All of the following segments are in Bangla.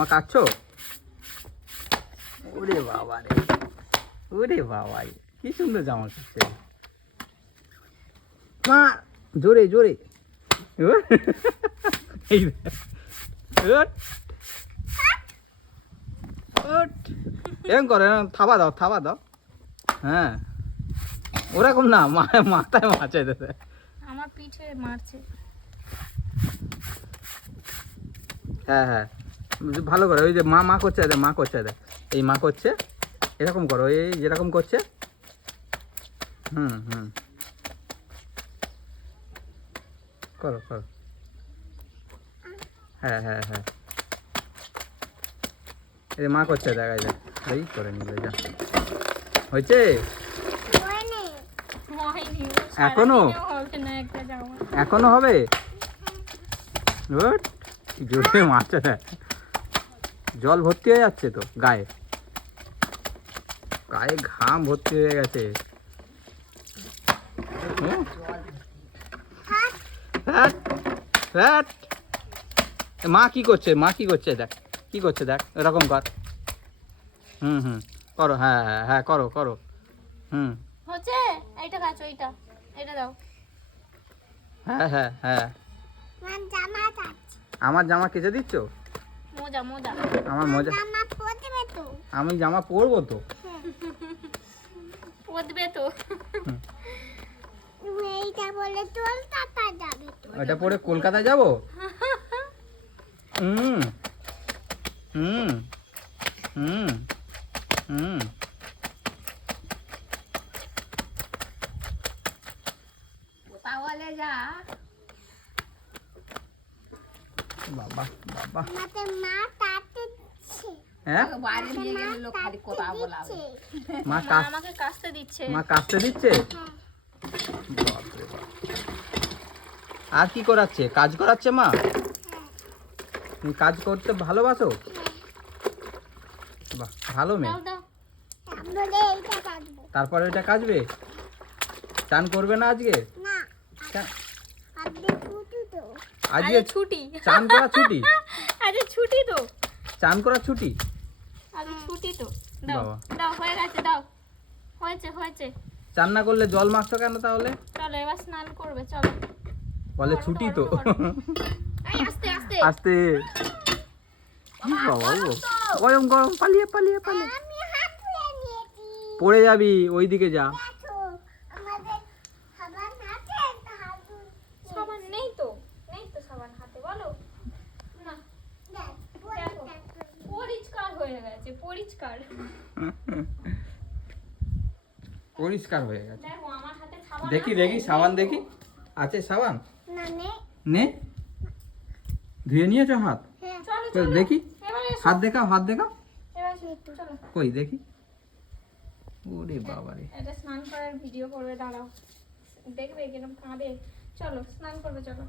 মা কাচ্ছো? ওরে বাবা রে, ওরে বাবা রে, কি সুন্দর জামা কাচ্ছে মা। জোরে জোরে। এই এরকম করো, থাবা দাও, থাবা দাও। হ্যাঁ, ওরকম না, মাথায় মারছে দেবে। আমার পিঠে মারছে। হ্যাঁ হ্যাঁ, ভালো করে। ওই যে মা করছে, মা করছে, এই মা করছে, এরকম করো, এই যেরকম করছে। হুম হুম, করো করো। হ্যাঁ হ্যাঁ হ্যাঁ, এই মা করছে, দেখাই দেখ, এই করে নিলে যা হয়েছে। এখনো এখনো হবে। জোরে মারছে, জল ভর্তি হয়ে যাচ্ছে তো গায়ে, গায়ে ঘাম ভর্তি হয়ে গেছে। মা কি করছে, মা কি করছে দেখ, কি করছে দেখ, এরকম কর। হুম হুম, করো, হ্যাঁ হ্যাঁ হ্যাঁ, করো করো। হুম, হচ্ছে। এইটা কাছো, এইটা এটা দাও। হ্যাঁ হ্যাঁ হ্যাঁ। আমার জামা কেচে দিচ্ছ? মোজা মোজা, আমার মজা, আমি জামা পরবো তো। পরবে তো। এটা পরে কলকাতায় যাবো। হুম হুম হুম হুম। তাহলে যা। বাবা বাবা, হ্যাঁ বাইরে নিয়ে গেলে লোক খালি কথা বলাবে। মা আমাকে কাস্তে দিচ্ছে। মা কাস্তে দিচ্ছে। বাপরে বাপ। আর কি করাচ্ছে, কাজ করাচ্ছে মা? তুমি কাজ করতে ভালোবাসো? বাহ, ভালো মেয়ে। তারপরে এটা কাজবে? চান করবে না আজকে? আজকে ছুটি, চান করা ছুটি? আজকে ছুটি তো, চান করা ছুটি? আজকে ছুটি তো। দাও বাবা, দাও, হয়ে গেছে, দাও, হয়েছে হয়েছে। চান না করলে জল মাখছো কেন তাহলে? চলো এবার স্নান করবে, চলো। বলে ছুটি তো। আস্তে আস্তে আস্তে। বাবা গো, গরম গরম, পালিয়ে পালিয়ে পালিয়ে পড়ে যাবি, ওইদিকে যা। সাবান নেই তো, নেই তো সাবান হাতে, বলো না। দেখো, পরিষ্কার হয়ে গেছে, পরিষ্কার। পরিষ্কার হয়ে গেছে। দেখো আমার হাতে সাবান দেখি আছে। দেখি, সাবান দেখি, আছে সাবান? নে, ধুয়ে নিয়েছো হাত? চলো কই চলো, দেখি, এবার এসো, হাত দেখাও, হাত দেখাও, এবার চলো। কই দেখি। ওরে বাবা রে। এটা স্নান করার ভিডিও করবে, দাঁড়াও, দেখবে কিরকম কাঁদে। চলো স্নান করবে, চলো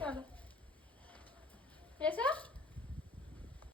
চলো এসো।